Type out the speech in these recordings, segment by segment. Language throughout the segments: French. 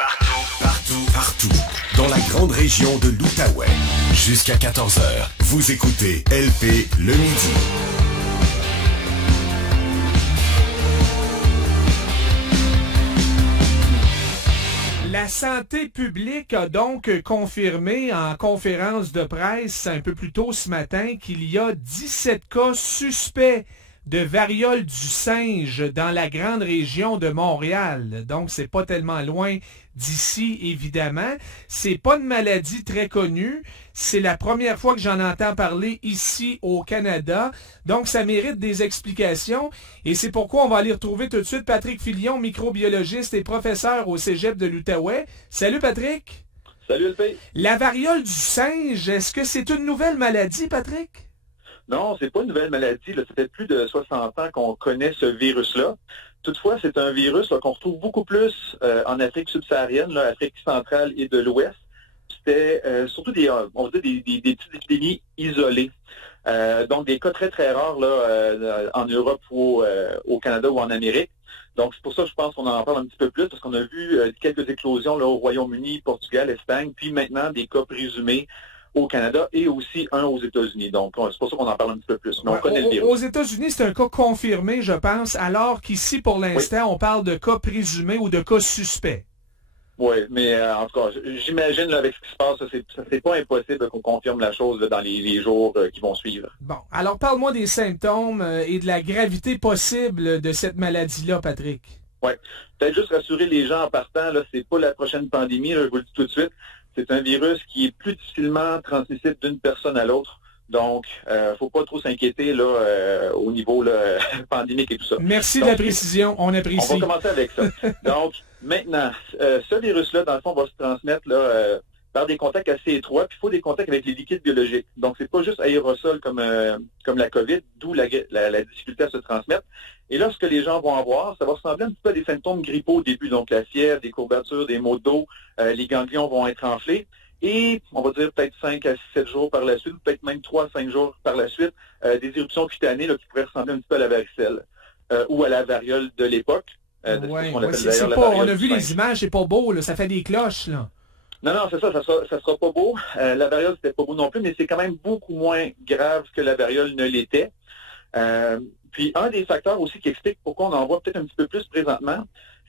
Partout, partout. Dans la grande région de l'Outaouais. Jusqu'à 14 heures, vous écoutez LP le midi. La santé publique a donc confirmé en conférence de presse un peu plus tôt ce matin qu'il y a 17 cas suspects de variole du singe dans la grande région de Montréal. Donc, c'est pas tellement loin d'ici, évidemment. C'est pas une maladie très connue. C'est la première fois que j'en entends parler ici au Canada. Donc, ça mérite des explications. Et c'est pourquoi on va aller retrouver tout de suite Patrick Filion, microbiologiste et professeur au Cégep de l'Outaouais. Salut, Patrick. Salut, LP. La variole du singe, est-ce que c'est une nouvelle maladie, Patrick? Non, c'est pas une nouvelle maladie. Là. Ça fait plus de 60 ans qu'on connaît ce virus-là. Toutefois, c'est un virus là, qu'on retrouve beaucoup plus en Afrique subsaharienne, là, Afrique centrale et de l'Ouest. C'était surtout on va dire des petites épidémies isolées. Donc des cas très, très rares là, en Europe ou au Canada ou en Amérique. Donc c'est pour ça que je pense qu'on en parle un petit peu plus, parce qu'on a vu quelques éclosions là, au Royaume-Uni, Portugal, Espagne, puis maintenant des cas présumés au Canada et aussi un aux États-Unis. Donc, c'est pour ça qu'on en parle un petit peu plus. Mais on connaît le virus. Aux États-Unis, c'est un cas confirmé, je pense, alors qu'ici, pour l'instant, on parle de cas présumés ou de cas suspects. Oui, mais en tout cas, j'imagine là, avec ce qui se passe, c'est pas impossible qu'on confirme la chose là, dans les jours qui vont suivre. Bon, alors parle-moi des symptômes et de la gravité possible de cette maladie-là, Patrick. Oui, peut-être juste rassurer les gens en partant, là, c'est pas la prochaine pandémie, là, je vous le dis tout de suite. C'est un virus qui est plus difficilement transmissible d'une personne à l'autre. Donc, faut pas trop s'inquiéter là au niveau là, pandémique et tout ça. Merci de la précision, on apprécie. On va commencer avec ça. Donc, maintenant, ce virus-là, dans le fond, va se transmettre là, par des contacts assez étroits, puis il faut des contacts avec les liquides biologiques. Donc, c'est pas juste aérosol comme la COVID, d'où la difficulté à se transmettre. Et là, ce que les gens vont avoir, ça va ressembler un petit peu à des symptômes grippaux au début, donc la fièvre, des courbatures, des maux de dos, les ganglions vont être enflés. Et on va dire peut-être 5 à 7 jours par la suite, peut-être même 3 à 5 jours par la suite, des éruptions cutanées là, qui pourraient ressembler un petit peu à la varicelle ou à la variole de l'époque. Oui, on a vu les images, c'est pas beau, là, ça fait des cloches, là. Non, c'est ça sera pas beau. La variole, c'était pas beau non plus, mais c'est quand même beaucoup moins grave que la variole ne l'était. Puis un des facteurs aussi qui explique pourquoi on en voit peut-être un petit peu plus présentement,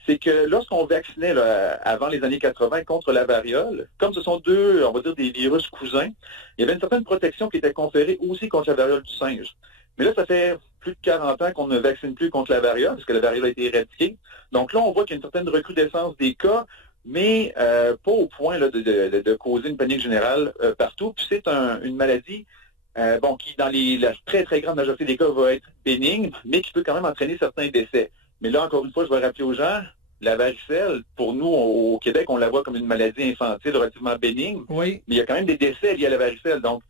c'est que lorsqu'on vaccinait là, avant les années 80 contre la variole, comme ce sont deux, on va dire, des virus cousins, il y avait une certaine protection qui était conférée aussi contre la variole du singe. Mais là, ça fait plus de 40 ans qu'on ne vaccine plus contre la variole, parce que la variole a été éradiquée. Donc là, on voit qu'il y a une certaine recrudescence des cas, mais pas au point là, de causer une panique générale partout. Puis c'est une maladie qui, dans la très, très grande majorité des cas, va être bénigne, mais qui peut quand même entraîner certains décès. Mais là, encore une fois, je vais rappeler aux gens, la varicelle, pour nous, au Québec, on la voit comme une maladie infantile relativement bénigne, oui. Mais il y a quand même des décès liés à la varicelle. Donc,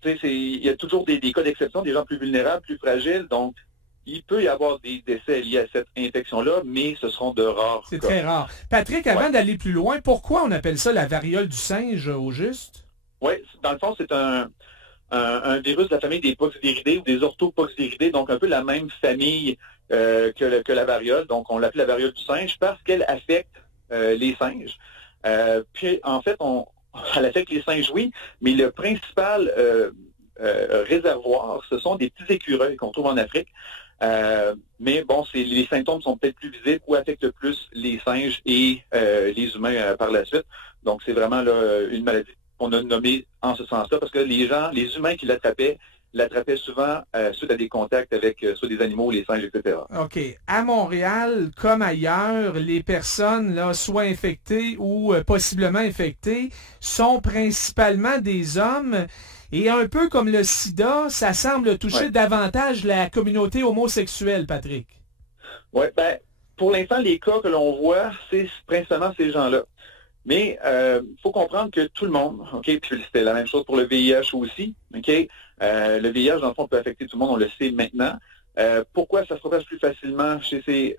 tu sais, il y a toujours des cas d'exception, des gens plus vulnérables, plus fragiles. Donc, il peut y avoir des décès liés à cette infection-là, mais ce seront de rares cas. C'est très rare. Patrick, avant d'aller plus loin, pourquoi on appelle ça la variole du singe, au juste? Oui, dans le fond, c'est un virus de la famille des poxviridés ou des orthopoxviridés, donc un peu la même famille que la variole. Donc, on l'appelle la variole du singe parce qu'elle affecte les singes. Puis, en fait, elle affecte les singes, oui, mais le principal réservoir, ce sont des petits écureuils qu'on trouve en Afrique. Mais bon, les symptômes sont peut-être plus visibles ou affectent plus les singes et les humains par la suite. Donc, c'est vraiment là, une maladie qu'on a nommée en ce sens-là, parce que les humains qui l'attrapaient souvent suite à des contacts avec soit des animaux, les singes, etc. OK. À Montréal, comme ailleurs, les personnes, là, soit infectées ou possiblement infectées, sont principalement des hommes. Et un peu comme le sida, ça semble toucher davantage la communauté homosexuelle, Patrick. Oui, pour l'instant, les cas que l'on voit, c'est principalement ces gens-là. Mais il faut comprendre que tout le monde, OK, puis c'était la même chose pour le VIH aussi, OK, le VIH, dans le fond, peut affecter tout le monde, on le sait maintenant. Pourquoi ça se propage plus facilement chez ces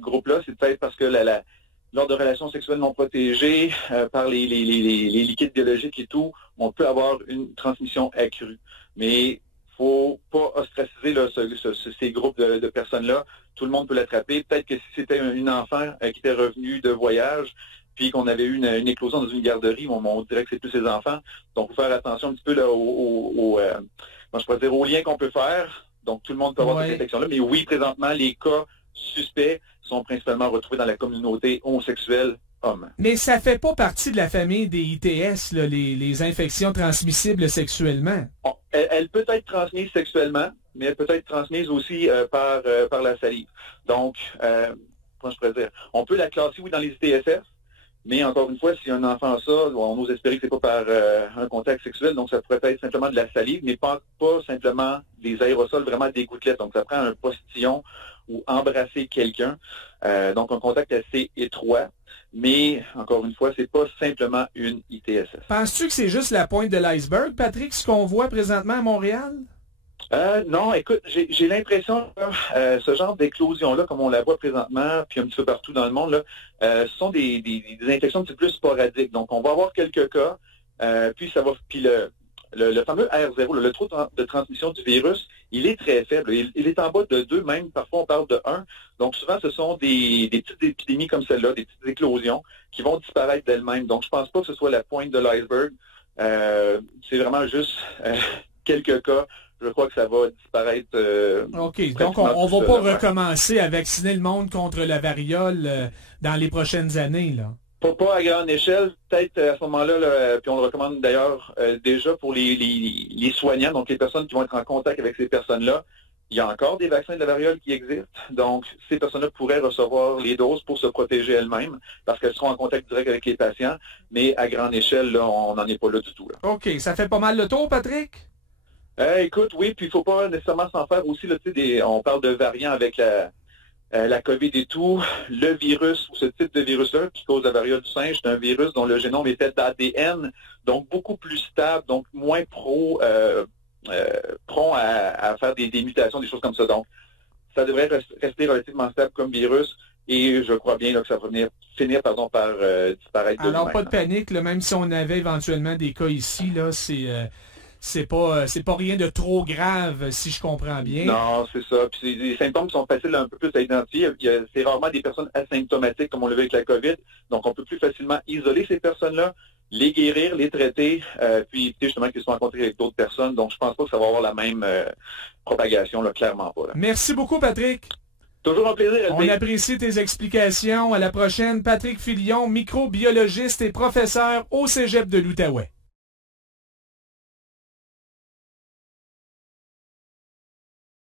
groupes-là? C'est peut-être parce que lors de relations sexuelles non protégées, par les liquides biologiques et tout, on peut avoir une transmission accrue. Mais faut pas ostraciser là, ces groupes de personnes-là. Tout le monde peut l'attraper. Peut-être que si c'était une enfant qui était revenue de voyage, puis qu'on avait eu une éclosion dans une garderie, on dirait que c'est plus les enfants. Donc, il faut faire attention un petit peu là, moi, je pourrais dire aux liens qu'on peut faire. Donc, tout le monde peut avoir cette infection-là. Mais oui, présentement, les cas suspects sont principalement retrouvés dans la communauté homosexuelle homme. Mais ça fait pas partie de la famille des ITS, là, les infections transmissibles sexuellement. Bon, elle peut être transmise sexuellement, mais elle peut être transmise aussi par la salive. Donc, comment je pourrais dire, on peut la classer, oui, dans les ITSS, mais encore une fois, si un enfant a ça, on ose espérer que c'est pas par un contact sexuel, donc ça pourrait être simplement de la salive, mais pas simplement des aérosols, vraiment des gouttelettes. Donc, ça prend un postillon ou embrasser quelqu'un. Donc, un contact assez étroit. Mais, encore une fois, c'est pas simplement une ITSS. Penses-tu que c'est juste la pointe de l'iceberg, Patrick, ce qu'on voit présentement à Montréal? Non, écoute, j'ai l'impression que ce genre d'éclosion-là, comme on la voit présentement, puis un petit peu partout dans le monde, là, ce sont des infections un petit peu plus sporadiques. Donc, on va avoir quelques cas, puis ça va. Puis le fameux R0, le taux de transmission du virus, il est très faible. Il est en bas de 2, même parfois on parle de 1. Donc souvent, ce sont des petites épidémies comme celle-là, des petites éclosions qui vont disparaître d'elles-mêmes. Donc je pense pas que ce soit la pointe de l'iceberg. C'est vraiment juste quelques cas. Je crois que ça va disparaître. OK, donc on va pas recommencer à vacciner le monde contre la variole dans les prochaines années, là. Pas à grande échelle, peut-être à ce moment-là, puis on le recommande d'ailleurs déjà pour les soignants, donc les personnes qui vont être en contact avec ces personnes-là. Il y a encore des vaccins de la variole qui existent, donc ces personnes-là pourraient recevoir les doses pour se protéger elles-mêmes, parce qu'elles seront en contact direct avec les patients, mais à grande échelle, là, on n'en est pas là du tout. Là. OK, ça fait pas mal le tour, Patrick? Écoute, oui, puis il faut pas nécessairement s'en faire aussi, là, on parle de variants avec la COVID et tout, le virus, ou ce type de virus-là qui cause la variole du singe, c'est un virus dont le génome est fait d'ADN, donc beaucoup plus stable, donc moins prompt à faire des mutations, des choses comme ça. Donc, ça devrait rester relativement stable comme virus, et je crois bien là, que ça va finir par disparaître de Alors, lui-même. pas de panique, là, même si on avait éventuellement des cas ici, là, c'est pas rien de trop grave, si je comprends bien. Non, c'est ça. Puis c'est des symptômes qui sont faciles un peu plus à identifier. C'est rarement des personnes asymptomatiques, comme on l'a vu avec la COVID. Donc, on peut plus facilement isoler ces personnes-là, les guérir, les traiter, puis éviter justement qu'ils soient en contact avec d'autres personnes. Donc, je pense pas que ça va avoir la même propagation, là, clairement pas. Là. Merci beaucoup, Patrick. Toujours un plaisir. On apprécie tes explications. À la prochaine. Patrick Filion, microbiologiste et professeur au Cégep de l'Outaouais.